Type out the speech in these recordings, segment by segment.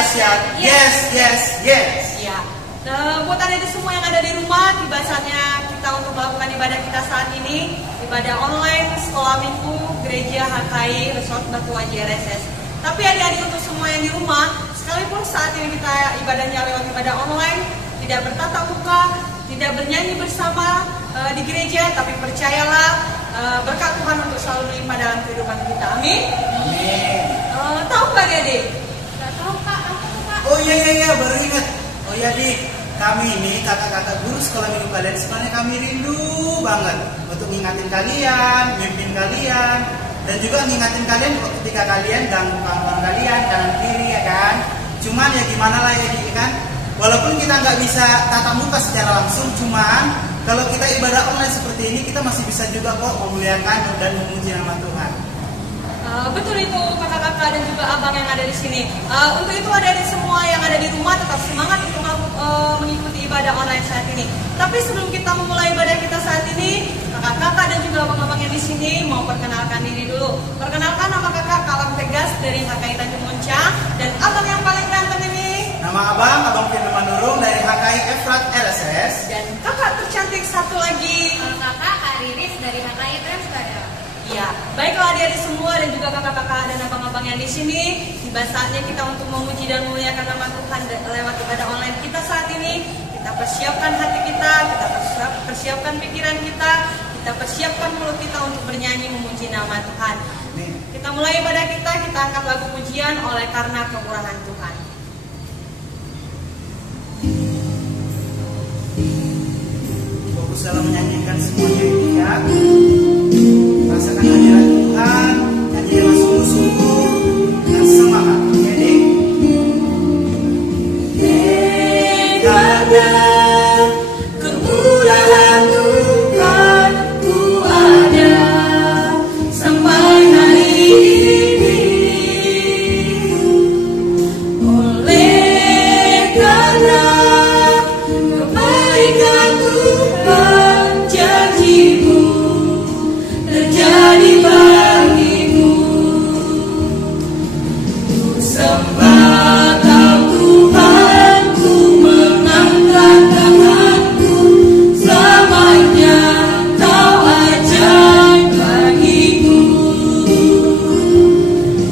dahsyat. Yes, yes, yes. Ya. Buat adik-adik semua yang ada di rumah, tiba saatnya kita untuk melakukan ibadah kita saat ini, ibadah online sekolah minggu gereja HKI Resort Batu Aji RSS. Tapi adik-adik untuk semua yang di rumah, sekalipun saat ini kita ibadahnya lewat ibadah online, tidak bertatap muka, tidak bernyanyi bersama di gereja, tapi percayalah berkat Tuhan untuk selalu melimpah dalam kehidupan kita. Amin. Amin. Tahu nggak adik-adik? Nggak tahu Kak, apa tuh Kak? Oh iya, baru ingat. Oh iya Dik, kami ini kakak-kakak guru sekolah minggu kalian sebenarnya kami rindu banget untuk ngingatin kalian, mimpin kalian, dan juga ngingatin kalian ketika kalian ganggu kawan kalian kanan kiri ya kan. Cuman ya gimana lah ya Dik kan. Walaupun kita nggak bisa tatap muka secara langsung, cuman kalau kita ibadah online seperti ini kita masih bisa juga kok memuliakan dan memuji nama Tuhan. Betul itu kakak-kakak dan juga abang yang ada di sini. Untuk itu adik-adik semua yang ada di rumah tetap semangat untuk mengikuti ibadah online saat ini. Tapi sebelum kita memulai ibadah kita saat ini, kakak-kakak dan juga abang-abang yang di sini mau perkenalkan diri dulu. Perkenalkan, nama kakak Kalam Tegas dari HKI Tanjung Moncang, dan abang yang paling ganteng ini. Nama abang Firman Manurung dari HKI Efrat RSS. Dan kakak tercantik satu lagi. Kakak Kak Riris dari HKI Transpada. Ya, baiklah adik-adik semua dan juga kakak-kakak dan abang-abang yang di sini, tiba saatnya kita untuk memuji dan memuliakan nama Tuhan lewat ibadah online kita saat ini. Kita persiapkan hati kita persiapkan pikiran kita persiapkan mulut kita untuk bernyanyi memuji nama Tuhan. Kita mulai ibadah kita angkat lagu pujian oleh karena kemurahan Tuhan. Fokus dalam menyanyikan semuanya ini ya. Rasakan hadirat Tuhan, nyanyi dengan sungguh-sungguh dengan semangat. Ya Dik. Karena kemurahan Tuhan ku ada sampai hari ini. Oleh karena kebaikan Tuhan, janji-Mu terjadi bagiku. Ku sembah Kau Tuhan, ku mengangkat tanganku, selamanya Kau ajaib bagiku.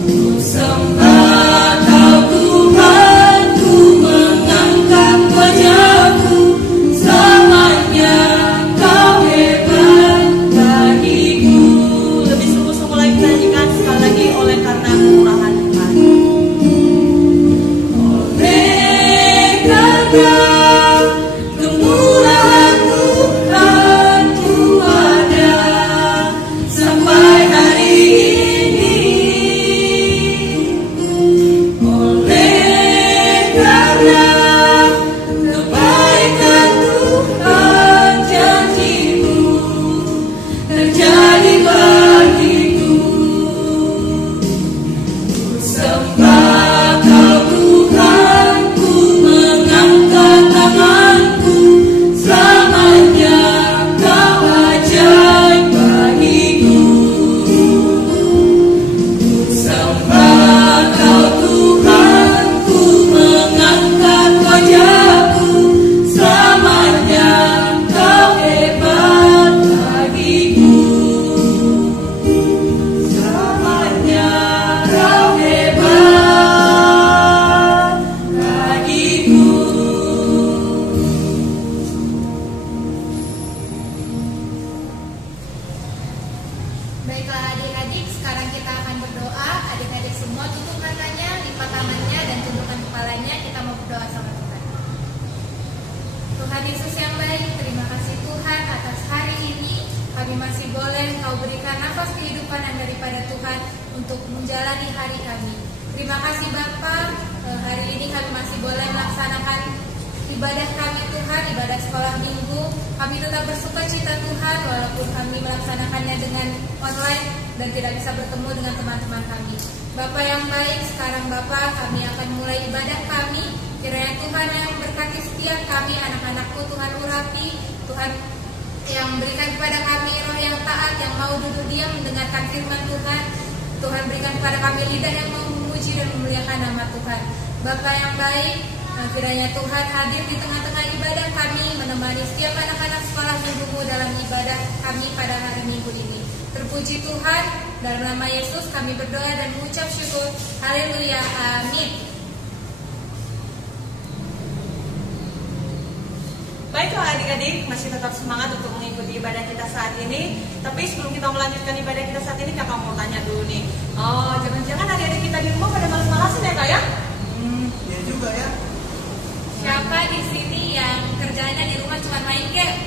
Ku sembah Kau Tuhan, ku mengangkat wajahku, selamanya Kau hebat bagiku. Lebih sungguh-sungguh lagi kita nyanyikan sekali lagi oleh karena kemurahan Tuhan. Oleh karena kemurahan Tuhan ku ada sampai hari ini. Oleh karena kebaikan Tuhan, janji-Mu terjadi bagiku. Ku sembah Kau Tuhan, ku mengangkat tanganku, selamanya Kau ajaib bagiku. Ku sembah Kau Tuhan, ku mengangkat wajahku, selamanya Kau hebat bagiku. Selamanya Kau hebat bagiku. Baiklah adik-adik, sekarang kita akan berdoa. Adik-adik semua tutup matanya, lipat tangannya, dan tundukkan kepalanya. Kita mau berdoa sama Tuhan. Tuhan Yesus yang baik, terima kasih Tuhan atas hari ini. Kami masih boleh Kau berikan nafas kehidupan yang daripada Tuhan untuk menjalani hari kami. Terima kasih Bapa, hari ini kami masih boleh melaksanakan ibadah kami Tuhan, ibadah sekolah minggu. Kami tetap bersuka cita Tuhan, walaupun kami melaksanakannya dengan online dan tidak bisa bertemu dengan teman-teman kami. Bapa yang baik, sekarang Bapa kami akan mulai ibadah kami. Kiranya Tuhan yang berkati setiap kami, anak-anakku Tuhan urapi, Tuhan yang berikan kepada kami roh yang taat, yang mau duduk diam mendengarkan firman Tuhan. Tuhan berikan kepada kami lidah yang mau memuji dan memuliakan nama Tuhan. Bapa yang baik, kiranya Tuhan hadir di tengah-tengah ibadah kami, menemani setiap anak-anak sekolah minggumu dalam ibadah kami pada hari Minggu ini. Terpuji Tuhan, dalam nama Yesus kami berdoa dan mengucap syukur. Haleluya, amin. Baiklah adik-adik, masih tetap semangat untuk mengikuti ibadah kita saat ini. Tapi sebelum kita melanjutkan ibadah kita saat ini, kakak mau tanya dulu nih. Oh, jangan-jangan adik-adik kita di rumah pada malas-malasan ya kak ya? Ya juga ya. Siapa di sini yang kerjanya di rumah cuma main game?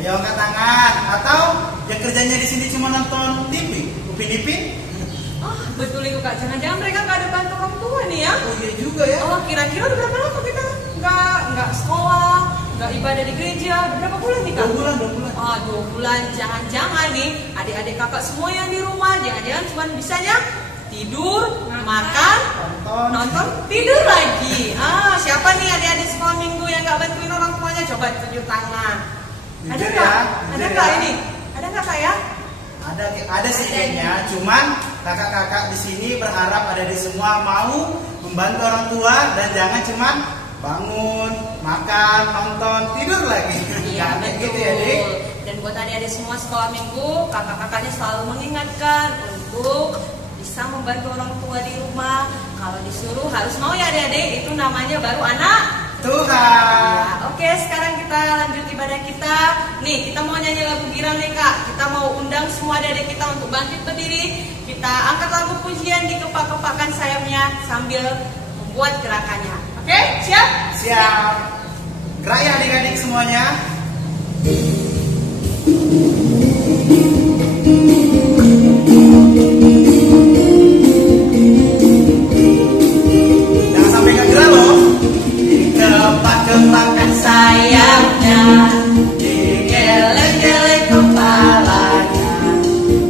Ayo angkat tangan. Atau yang kerjanya di sini cuma nonton TV, Upin Ipin? Oh, betul itu kak. Jangan-jangan mereka nggak ada bantu orang tua nih ya? Oh iya juga ya. Oh, kira-kira udah berapa lama kita nggak sekolah, nggak ibadah di gereja? Berapa bulan nih kak? 2 bulan. Oh, 2 bulan. Jangan-jangan nih adik-adik kakak semua yang di rumah, jangan-jangan cuma bisanya tidur, makan, nonton, tidur lagi. Siapa nih adik-adik sekolah minggu yang nggak bantuin orang tuanya? Coba tunjuk tangan. Ada Jujur nggak? ya, Ada jujur nggak ya. ini? Ada nggak kak ya? Ada sih kayaknya. Cuman kakak-kakak di sini berharap adik-adik semua mau membantu orang tua dan jangan cuman bangun, makan, nonton, tidur lagi. Iya, Kayak betul. gitu ya, Dik. Dan buat adik-adik semua sekolah minggu, kakak-kakaknya selalu mengingatkan untuk bisa membantu orang tua di rumah. Kalau disuruh harus mau ya adik-adik, itu namanya baru anak Tuhan. Ya, oke, sekarang kita lanjut ibadah kita. Nih, kita mau nyanyi lagu girang nih kak. Kita mau undang semua adik-adik kita untuk bangkit berdiri. Kita angkat lagu pujian, dikepak-kepakkan sayapnya sambil membuat gerakannya. Oke, siap? Siap. Gerak ya adik-adik semuanya. Jangan sampai nggak gerak loh. Dikepak-kepakkan sayapnya, digeleng-geleng kepalanya,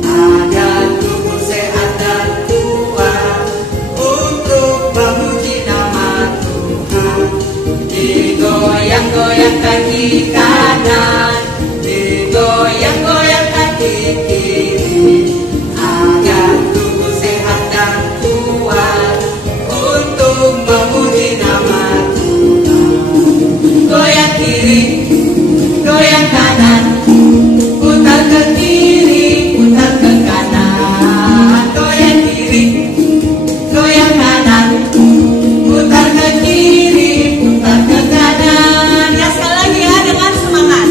agar tubuh sehat dan kuat untuk memuji nama Tuhan. Digoyang-goyang kaki kanan, digoyang-goyang kaki kiri, agar tubuh sehat dan kuat untuk memuji nama Tuhan. Goyang kiri, goyang kanan, putar ke kiri, putar ke kanan. Goyang kiri, goyang kanan, putar ke kiri, putar ke kanan. Ya, sekali lagi ya, dengan semangat.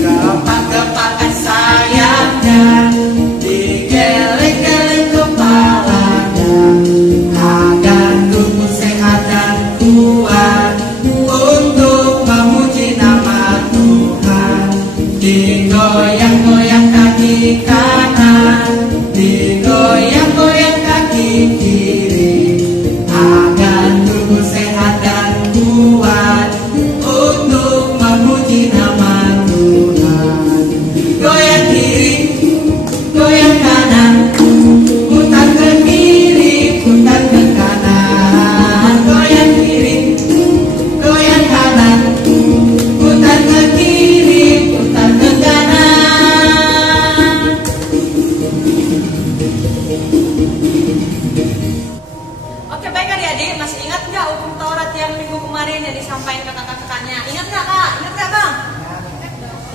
Kepak-kepakkan sayapnya, digeleng-geleng kepalanya, agar tubuh sehat dan kuat untuk memuji nama Tuhan. Digoyang-goyang kaki kanan, digoyang-goyang kaki kiri, agar tubuh sehat dan kuat untuk memuji nama Tuhan. Goyang kiri, goyang kanan, putar ke kiri, putar ke kanan. Goyang kiri, goyang kanan, putar ke kiri, putar ke kanan. Oke, baik adik-adik, masih ingat nggak hukum Taurat yang minggu kemarin yang disampaikan ke kakak-kakaknya? Ingat nggak kak? Ingat nggak bang?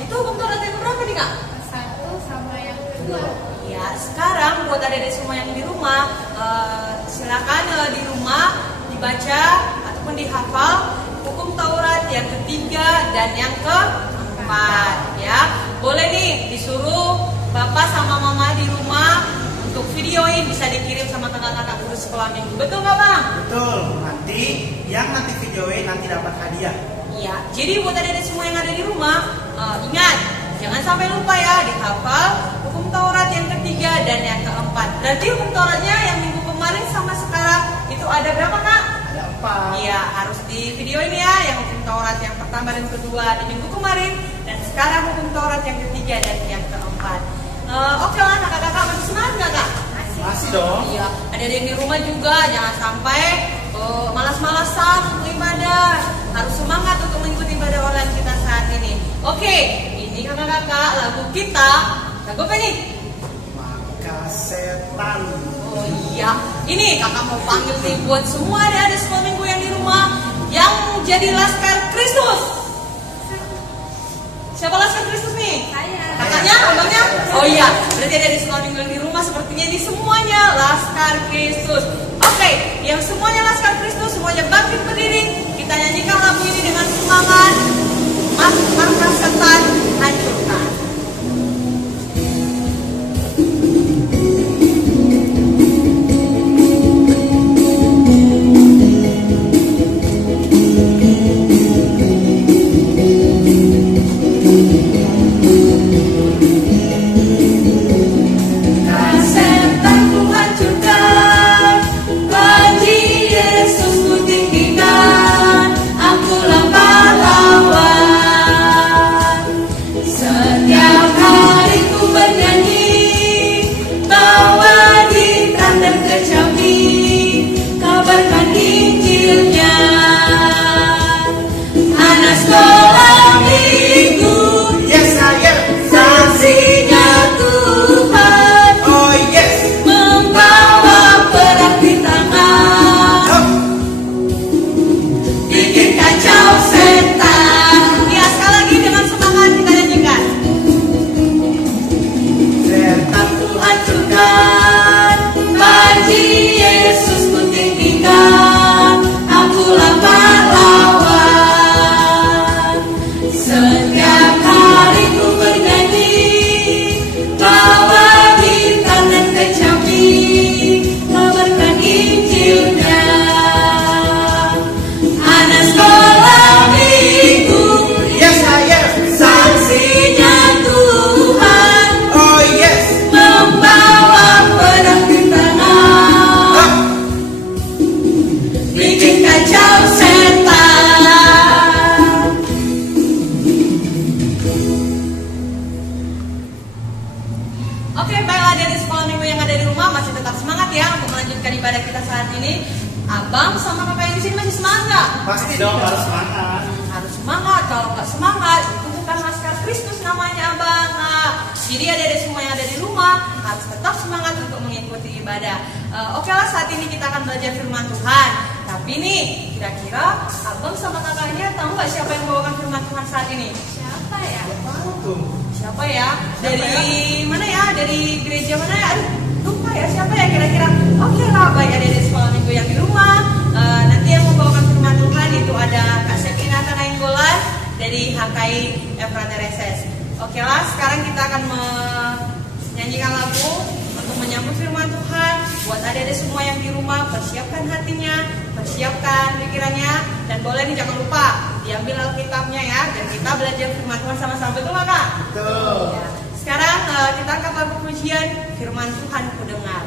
Itu hukum Taurat yang berapa nih kak? Satu sama yang kedua. Ya, sekarang buat adik-adik semua yang di rumah, silakan di rumah dibaca ataupun dihafal hukum Taurat yang ketiga dan yang keempat. Ya, boleh nih disuruh bapak sama mama di rumah untuk videoin, bisa dikirim sama kakak-kakak guru sekolah minggu. Betul nggak bang? Betul. Nanti yang videoin nanti dapat hadiah. Iya. Jadi buat adik-adik semua yang ada di rumah, ingat jangan sampai lupa ya dihafal hukum Taurat yang ketiga dan yang keempat. Berarti hukum Tauratnya yang minggu kemarin sama sekarang itu ada berapa kak? Ada 4. Iya, harus di videoin ya yang hukum Taurat yang pertama dan kedua di minggu kemarin, dan sekarang hukum Taurat yang ketiga dan yang keempat. Oke lah kakak-kakak, masih semangat nggak kak? Masih dong. Iya, ada yang di rumah juga jangan sampai malas-malasan untuk ibadah. Harus semangat untuk mengikuti ibadah online kita saat ini. Oke, ini kakak-kakak lagu kita. Lagu apa nih? Maka setan. Oh iya, ini kakak mau panggil nih buat semua adik-adik sekolah minggu berarti ada di sekolah minggu yang di rumah, sepertinya ini semuanya Laskar Kristus. Oke, yang semuanya Laskar Kristus, semuanya bangkit berdiri. Kita nyanyikan lagu ini dengan semangat. Markas setan hancurkan. Abang sama kakak yang di sini masih semangat nggak? Pasti dong, harus semangat. Harus semangat. Kalau nggak semangat, itu bukan Laskar Kristus namanya, abang. Nah, jadi adik-adik semua yang ada di rumah harus tetap semangat untuk mengikuti ibadah. Oke lah, saat ini kita akan belajar firman Tuhan. Tapi nih, kira-kira abang sama kakaknya tahu nggak siapa yang membawakan firman Tuhan saat ini? Siapa ya? Siapa ya? Dari mana ya? Dari gereja mana ya? Aduh, lupa ya, siapa ya kira-kira? Oke lah, baik adik-adik sekolah minggu yang di rumah. Nanti yang membawakan firman Tuhan itu ada Kak Sepina Nainggolan dari HKI Efrata Reses. Oke lah, sekarang kita akan menyanyikan lagu untuk menyambut firman Tuhan. Buat adik-adik semua yang di rumah, persiapkan hatinya, persiapkan pikirannya, dan boleh nih jangan lupa diambil Alkitabnya ya, dan kita belajar firman Tuhan sama-sama, betul nggak Kak? Betul. Ya. Sekarang kita angkat lagu pujian firman Tuhan ku dengar.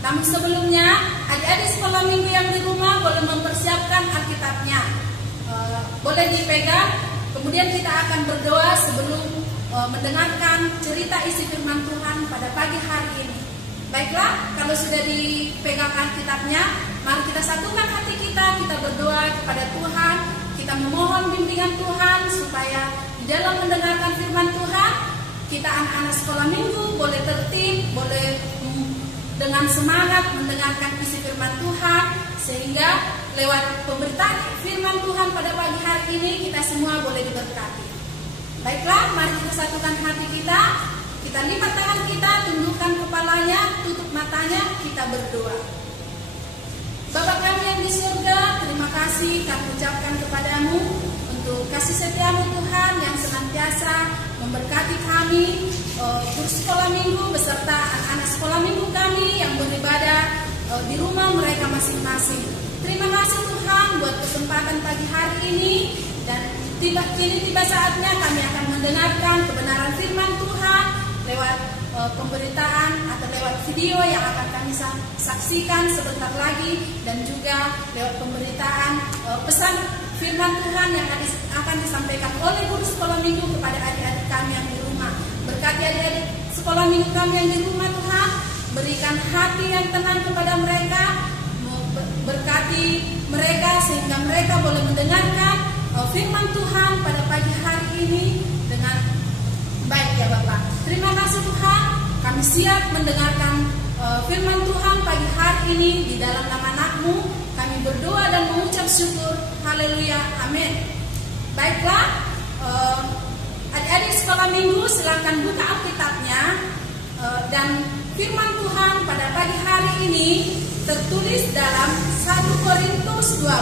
Namun sebelumnya, adik-adik sekolah minggu yang di rumah boleh mempersiapkan Alkitabnya. Boleh dipegang, kemudian kita akan berdoa sebelum mendengarkan cerita isi firman Tuhan pada pagi hari ini. Baiklah, kalau sudah dipegang Alkitabnya, mari kita satukan hati kita berdoa kepada Tuhan, kita memohon bimbingan Tuhan supaya di dalam mendengarkan firman Tuhan, kita anak-anak sekolah minggu boleh tertib, boleh dengan semangat mendengarkan isi firman Tuhan, sehingga lewat pemberitaan firman Tuhan pada pagi hari ini kita semua boleh diberkati. Baiklah, mari kita satukan hati kita, kita lipat tangan kita, tundukkan kepalanya, tutup matanya, kita berdoa. Bapa kami yang di surga, terima kasih kami ucapkan kepadamu untuk kasih setiamu Tuhan yang senantiasa memberkati kami, guru sekolah minggu beserta anak-anak sekolah minggu kami yang beribadah di rumah mereka masing-masing. Terima kasih Tuhan buat kesempatan pagi hari ini, dan kini tiba saatnya kami akan mendengarkan kebenaran firman Tuhan lewat pemberitaan atau lewat video yang akan kami saksikan sebentar lagi, dan juga lewat pemberitaan pesan firman Tuhan yang akan disampaikan oleh guru sekolah minggu kepada adik-adik kami yang di rumah. Berkati adik-adik sekolah minggu kami yang di rumah Tuhan, berikan hati yang tenang kepada mereka, berkati mereka sehingga mereka boleh mendengarkan firman Tuhan pada pagi hari ini dengan baik ya Bapak. Terima kasih Tuhan, kami siap mendengarkan firman Tuhan pagi hari ini di dalam nama Anak-Mu. Kami berdoa dan mengucap syukur. Haleluya, amin. Baiklah, adik-adik sekolah minggu silakan buka Alkitabnya, dan firman Tuhan pada pagi hari ini tertulis dalam 1 Korintus 12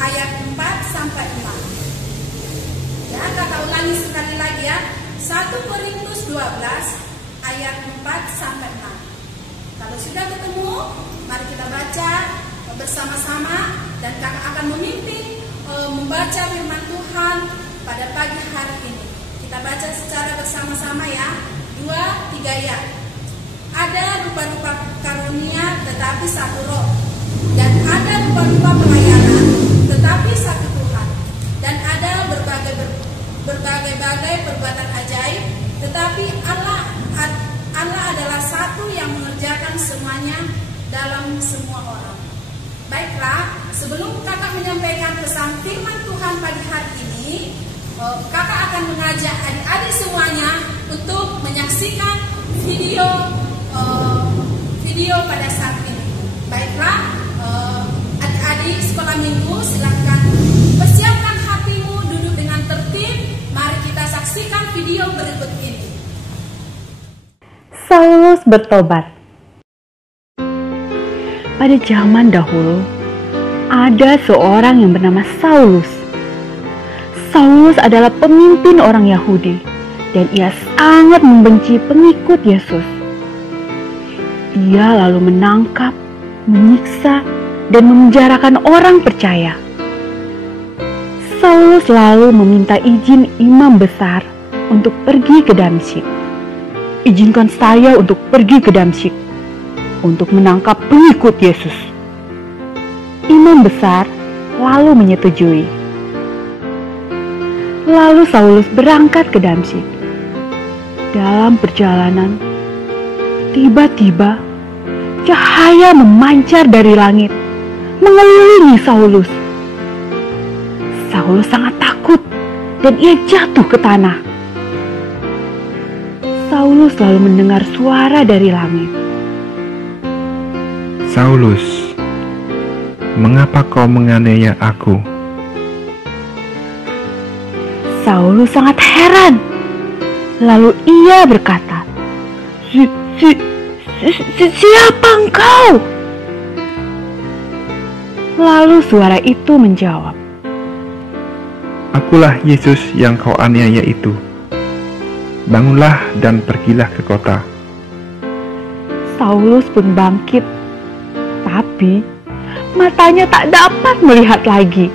ayat 4 sampai 6. Ya, kata ulangi sekali lagi ya. 1 Korintus 12 ayat 4 sampai 6. Kalau sudah ketemu, mari kita baca bersama-sama, dan kakak akan memimpin membaca firman Tuhan pada pagi hari ini. Kita baca secara bersama-sama ya. 2, 3 ya. Ada rupa-rupa karunia tetapi satu roh, dan ada rupa-rupa pelayanan tetapi satu Tuhan, dan ada berbagai-bagai perbuatan ajaib, tetapi Allah adalah satu yang mengerjakan semuanya dalam semua orang. Baiklah, sebelum kakak menyampaikan pesan firman Tuhan pagi hari ini, kakak akan mengajak adik-adik semuanya untuk menyaksikan video pada saat ini. Baiklah, adik-adik sekolah minggu, silakan persiapkan hatimu, duduk dengan tertib. Mari kita saksikan video berikut ini. Saulus bertobat. Pada zaman dahulu, ada seorang yang bernama Saulus. Saulus adalah pemimpin orang Yahudi, dan ia sangat membenci pengikut Yesus. Ia lalu menangkap, menyiksa, dan memenjarakan orang percaya. Saulus lalu meminta izin imam besar untuk pergi ke Damsyik. Izinkan saya untuk pergi ke Damsyik untuk menangkap pengikut Yesus. Imam besar lalu menyetujui. Lalu Saulus berangkat ke Damsyik. Dalam perjalanan, tiba-tiba cahaya memancar dari langit, mengelilingi Saulus. Saulus sangat takut dan ia jatuh ke tanah. Saulus lalu mendengar suara dari langit. Saulus, mengapa kau menganiaya aku? Saulus sangat heran. Lalu ia berkata, Siapa engkau? Lalu suara itu menjawab, Akulah Yesus yang kau aniaya itu. Bangunlah dan pergilah ke kota. Saulus pun bangkit, tapi matanya tak dapat melihat lagi.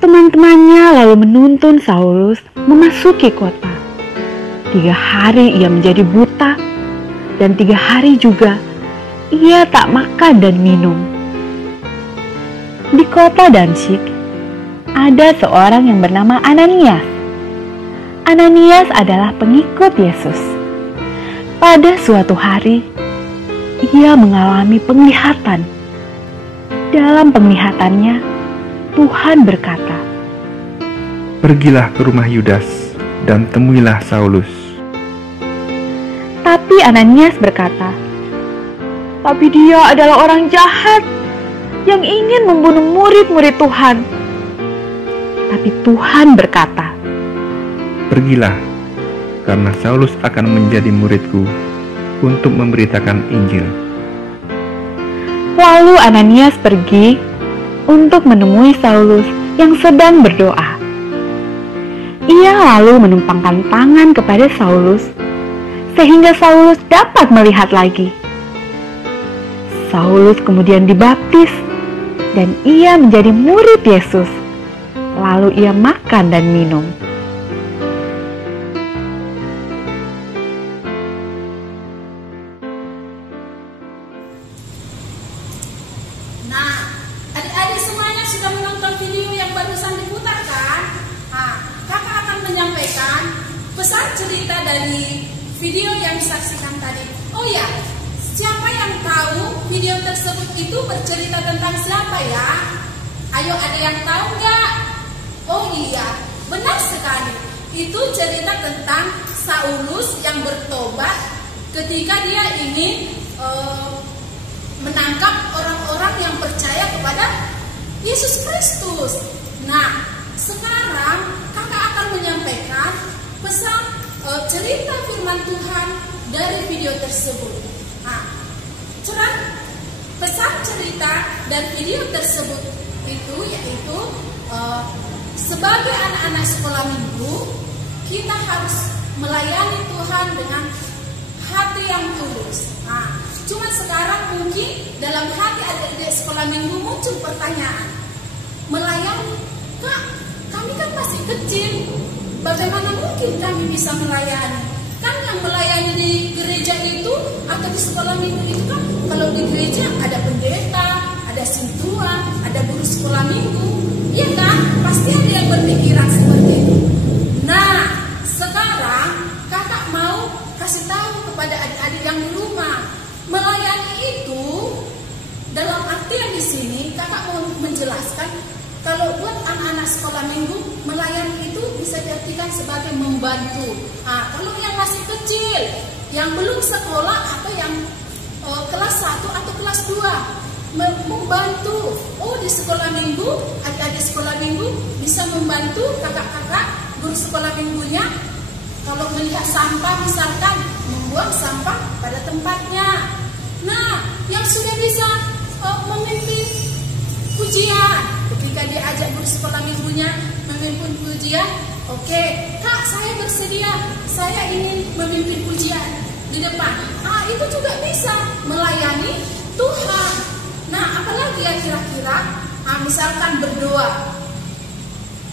Teman-temannya lalu menuntun Saulus memasuki kota. 3 hari ia menjadi buta, dan 3 hari juga ia tak makan dan minum. Di kota Damsyik ada seorang yang bernama Ananias. Ananias adalah pengikut Yesus. Pada suatu hari, ia mengalami penglihatan. Dalam penglihatannya, Tuhan berkata, pergilah ke rumah Yudas dan temuilah Saulus. Tapi Ananias berkata, "Tapi dia adalah orang jahat yang ingin membunuh murid-murid Tuhan." Tapi Tuhan berkata, Pergilah, karena Saulus akan menjadi muridku untuk memberitakan Injil. Lalu Ananias pergi untuk menemui Saulus yang sedang berdoa. Ia lalu menumpangkan tangan kepada Saulus, sehingga Saulus dapat melihat lagi. Saulus kemudian dibaptis, dan ia menjadi murid Yesus. Lalu ia makan dan minum. Nah, adik-adik semuanya sudah menonton video yang barusan diputar kan? Nah, kakak akan menyampaikan pesan cerita dari video yang disaksikan tadi. Oh ya, siapa yang tahu video tersebut itu bercerita tentang siapa ya? Ayo, ada yang tahu nggak? Oh iya, benar sekali. Itu cerita tentang Saulus yang bertobat ketika dia ingin menangkap orang-orang yang percaya kepada Yesus Kristus. Nah, sekarang kakak akan menyampaikan pesan cerita firman Tuhan dari video tersebut. Nah, pesan cerita dan video tersebut itu yaitu sebagai anak-anak sekolah minggu, kita harus melayani Tuhan dengan hati yang tulus. Nah, cuma sekarang mungkin dalam hati adik-adik sekolah minggu muncul pertanyaan, melayani, Kak, kami kan masih kecil, bagaimana mungkin kami bisa melayani? Kan yang melayani di gereja itu atau di sekolah minggu itu kan, kalau di gereja ada pendeta, ada sintua, ada guru sekolah minggu, iya kan? Pasti ada yang berpikiran seperti itu. Nah, sekarang kakak mau kasih tahu kepada adik-adik yang di rumah, melayani itu dalam artian di sini kakak mau menjelaskan kalau buat anak-anak sekolah minggu, melayani itu bisa diartikan sebagai membantu. Nah, kalau yang masih kecil, yang belum sekolah atau yang kelas 1 atau kelas 2, membantu. Oh, di sekolah minggu, adik-adik sekolah minggu bisa membantu kakak-kakak guru sekolah minggunya. Kalau melihat sampah misalkan, membuang sampah pada tempatnya. Nah, yang sudah bisa memimpin pujian, ketika dia ajak guru sekolah minggunya memimpin pujian, oke, Kak, saya bersedia, saya ingin memimpin pujian di depan. Ah, itu juga bisa melayani Tuhan. Nah, apalagi ya kira-kira? Nah, misalkan berdoa,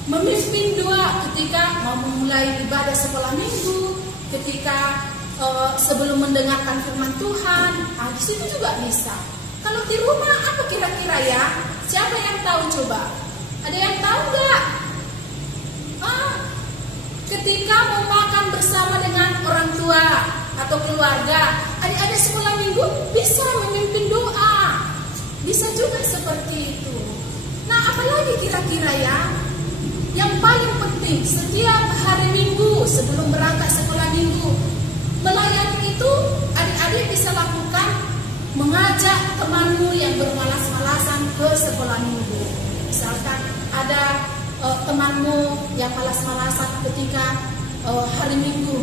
memimpin doa ketika mau memulai ibadah sekolah minggu, ketika sebelum mendengarkan firman Tuhan, di situ juga bisa. Kalau di rumah apa kira-kira ya? Siapa yang tahu coba? Ada yang tahu nggak? Ketika mau makan bersama dengan orang tua atau keluarga, adik-adik sekolah minggu bisa memimpin doa. Bisa juga seperti itu. Nah, apalagi kira-kira ya? Yang paling penting setiap hari Minggu sebelum berangkat sekolah minggu, melayani itu adik-adik bisa lakukan mengajak temanmu yang bermalas-malasan ke sekolah minggu. Misalkan ada temanmu yang malas-malasan ketika hari Minggu,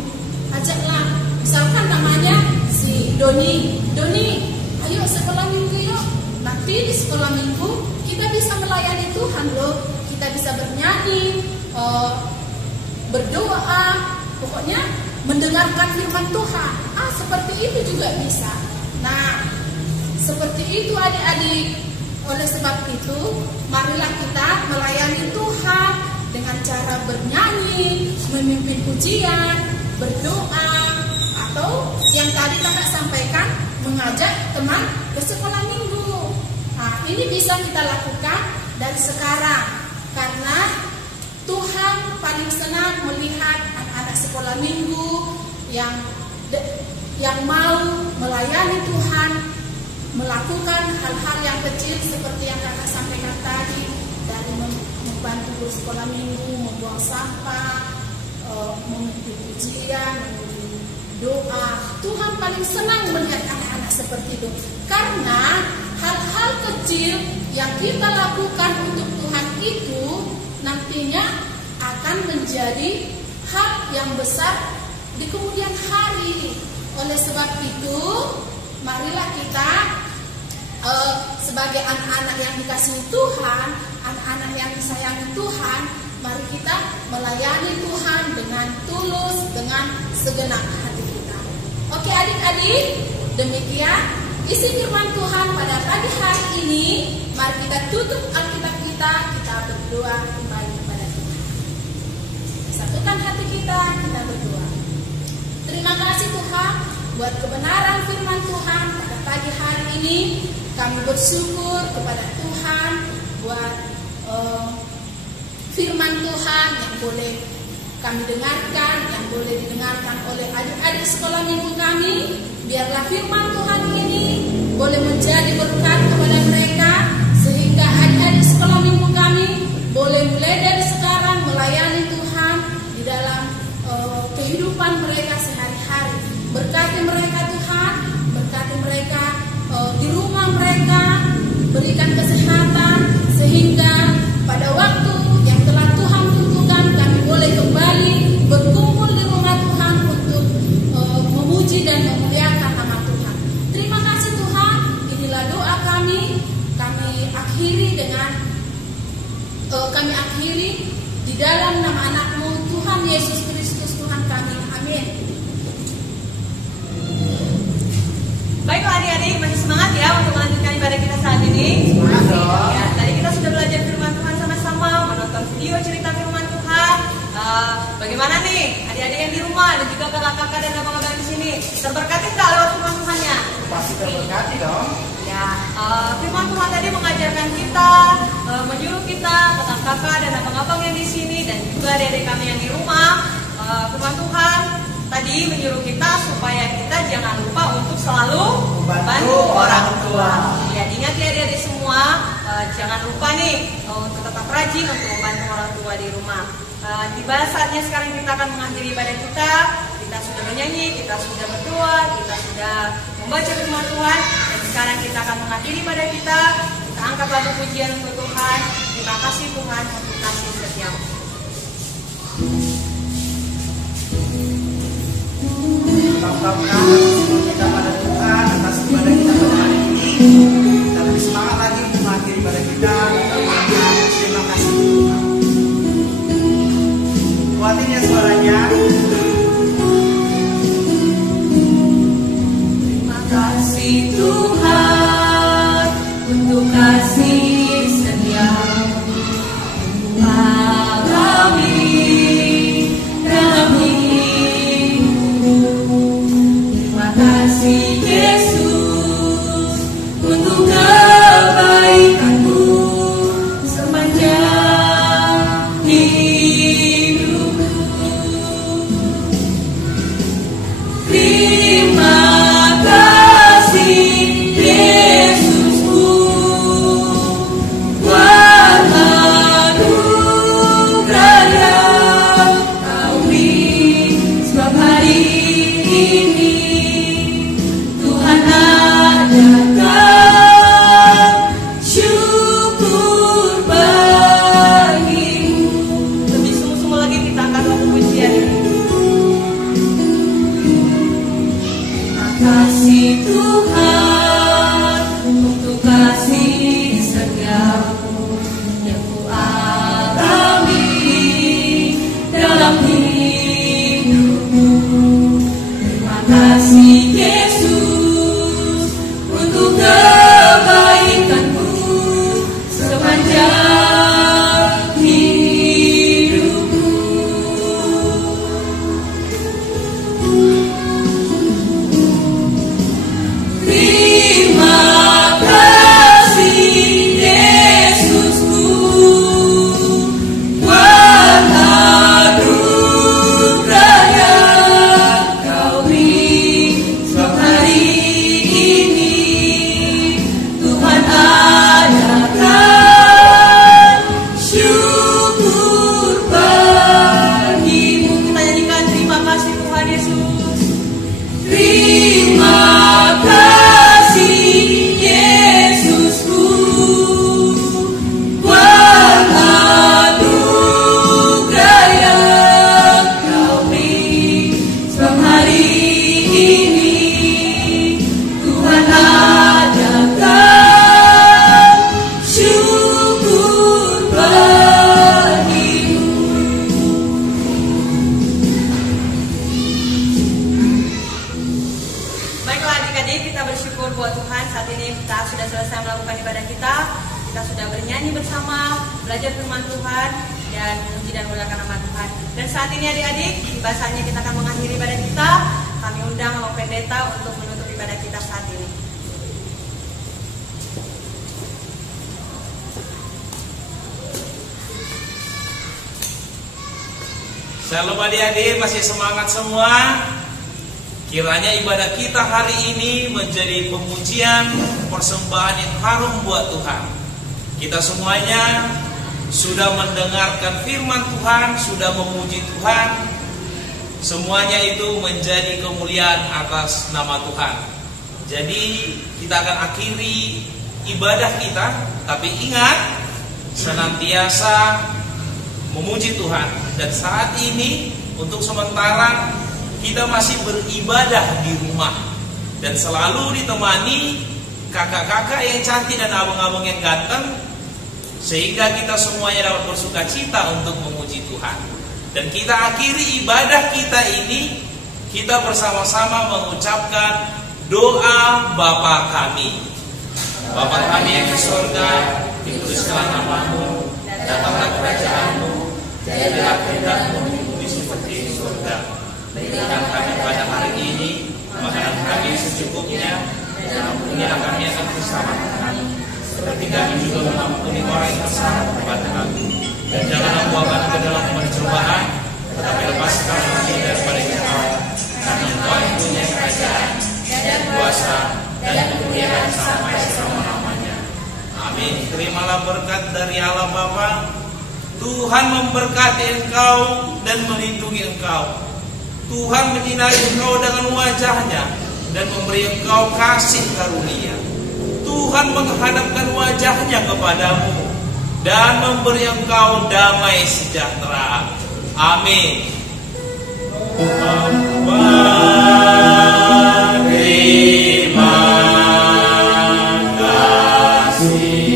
ajaklah. Misalkan namanya si Doni. Doni, ayo sekolah minggu yuk. Nanti di sekolah minggu kita bisa melayani Tuhan loh. Kita bisa bernyanyi, berdoa, pokoknya mendengarkan firman Tuhan. Seperti itu juga bisa. Nah, seperti itu adik-adik. Oleh sebab itu, marilah kita melayani Tuhan dengan cara bernyanyi, memimpin pujian, berdoa, atau yang tadi kakak sampaikan, mengajak teman ke sekolah minggu. Nah, ini bisa kita lakukan dari sekarang, karena Tuhan paling senang melihat anak-anak sekolah minggu yang mau melayani Tuhan, melakukan hal-hal yang kecil seperti yang kakak sampaikan tadi, dari bantu bersekolah minggu, membuang sampah, mengikuti ujian, mengikuti doa. Tuhan paling senang melihat anak-anak seperti itu, karena hal-hal kecil yang kita lakukan untuk Tuhan itu nantinya akan menjadi hal yang besar di kemudian hari. Oleh sebab itu, marilah kita sebagai anak-anak yang dikasihi Tuhan, anak-anak yang disayangi Tuhan, mari kita melayani Tuhan dengan tulus, dengan segenap hati kita. Oke adik-adik, demikian isi firman Tuhan pada pagi hari ini. Mari kita tutup Alkitab kita berdoa kembali kepada Tuhan. Satukan hati kita berdoa. Terima kasih Tuhan buat kebenaran firman Tuhan pada pagi hari ini. Kami bersyukur kepada Tuhan buat firman Tuhan yang boleh kami dengarkan, yang boleh didengarkan oleh adik-adik sekolah minggu kami. Biarlah firman Tuhan ini boleh menjadi berkat kepada mereka, sehingga adik-adik sekolah minggu kami boleh mulai dari sekarang melayani Tuhan di dalam kehidupan mereka sehari-hari. Berkati mereka Tuhan, berkati mereka di rumah mereka, berikan kesehatan, sehingga pada waktu yang telah Tuhan tentukan kami boleh kembali berkumpul di rumah Tuhan untuk memuji dan memuliakan nama Tuhan. Terima kasih Tuhan, inilah doa kami akhiri di dalam nama anak-Mu Tuhan Yesus Kristus Tuhan kami. Amin. Baiklah adik-adik, masih semangat ya untuk melanjutkan ibadah kita saat ini? Semangat dong. Ya, tadi kita sudah belajar firman Tuhan sama-sama, menonton video cerita firman Tuhan. Bagaimana nih adik-adik yang di rumah dan juga kakak-kakak dan abang-abang di sini? Terberkati nggak lewat firman Tuhannya? Pasti terberkati dong. Ya, firman Tuhan tadi mengajarkan kita, menyuruh kita, kakak-kakak dan abang-abang yang di sini dan juga adik-adik kami yang di rumah. Firman Tuhan tadi menyuruh kita supaya kita jangan lupa untuk selalu membantu orang tua. Ya, ingat ya adik-adik semua, jangan lupa nih untuk tetap rajin untuk membantu orang tua di rumah. Tiba saatnya sekarang kita akan mengakhiri ibadah kita. Kita sudah bernyanyi, kita sudah berdoa, kita sudah membaca firman Tuhan, dan sekarang kita akan mengakhiri ibadah kita. Kita angkat lagu pujian untuk Tuhan. Terima kasih Tuhan untuk kasih setiamu. Ungkapkan kita pada Tuhan atas ibadah kita pada hari ini. Kita lebih semangat lagi untuk mengakhiri ibadah kita. Terima kasih Tuhan. Kuatin ya suaranya. Terima kasih Tuhan untuk kasih setiamu kami dalam hidupku. Terima kasih Yesus untuk Tuhan, saat ini kita sudah selesai melakukan ibadah kita. Kita sudah bernyanyi bersama, belajar firman Tuhan, dan memuji dan memuliakan nama Tuhan. Dan saat ini adik-adik, tiba saatnya kita akan mengakhiri ibadah kita. Kami undang Bapak Pendeta untuk menutup ibadah kita saat ini. Shalom adik-adik, masih semangat semua? Kiranya ibadah kita hari ini menjadi pemujian, persembahan yang harum buat Tuhan. Kita semuanya sudah mendengarkan firman Tuhan, sudah memuji Tuhan. Semuanya itu menjadi kemuliaan atas nama Tuhan. Jadi kita akan akhiri ibadah kita, tapi ingat senantiasa memuji Tuhan. Dan saat ini untuk sementara kita masih beribadah di rumah dan selalu ditemani kakak-kakak yang cantik dan abang-abang yang ganteng, sehingga kita semuanya dapat bersuka cita untuk memuji Tuhan. Dan kita akhiri ibadah kita ini, kita bersama-sama mengucapkan doa Bapa kami. Bapa kami yang di surga, dikuduskanlah nama-Mu, datanglah kerajaan-Mu, jadilah kehendak-Mu di bumi seperti di surga. Berikan kami pada hari ini makanan kami secukupnya, dan ampunilah kami akan kesalahan kami, seperti kami juga mengampuni orang yang bersalah kepada kami. Dan janganlah bawa kami ke dalam percobaan, tetapi lepaskan kami daripada yang jahat. Karena Engkau yang punya kerajaan dan kuasa dan kemuliaan sampai selama-lamanya. Amin. Terimalah berkat dari Allah Bapa. Tuhan memberkati engkau dan melindungi engkau. Tuhan menyinari engkau dengan wajahnya dan memberi engkau kasih karunia. Tuhan menghadapkan wajahnya kepadamu dan memberi engkau damai sejahtera. Amin. Terima kasih.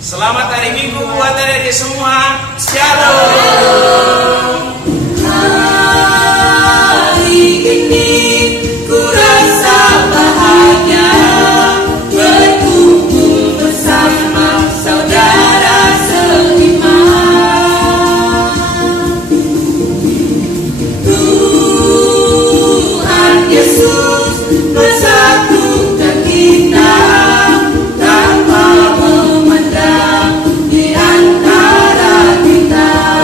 Selamat hari Minggu buat adik-adik semua. Shalom. Hari ini ku rasa bahagia berkumpul bersama saudara seiman. Tuhan Yesus bersatukan kita tanpa memandang di antara kita.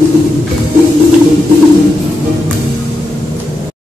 Tuhan.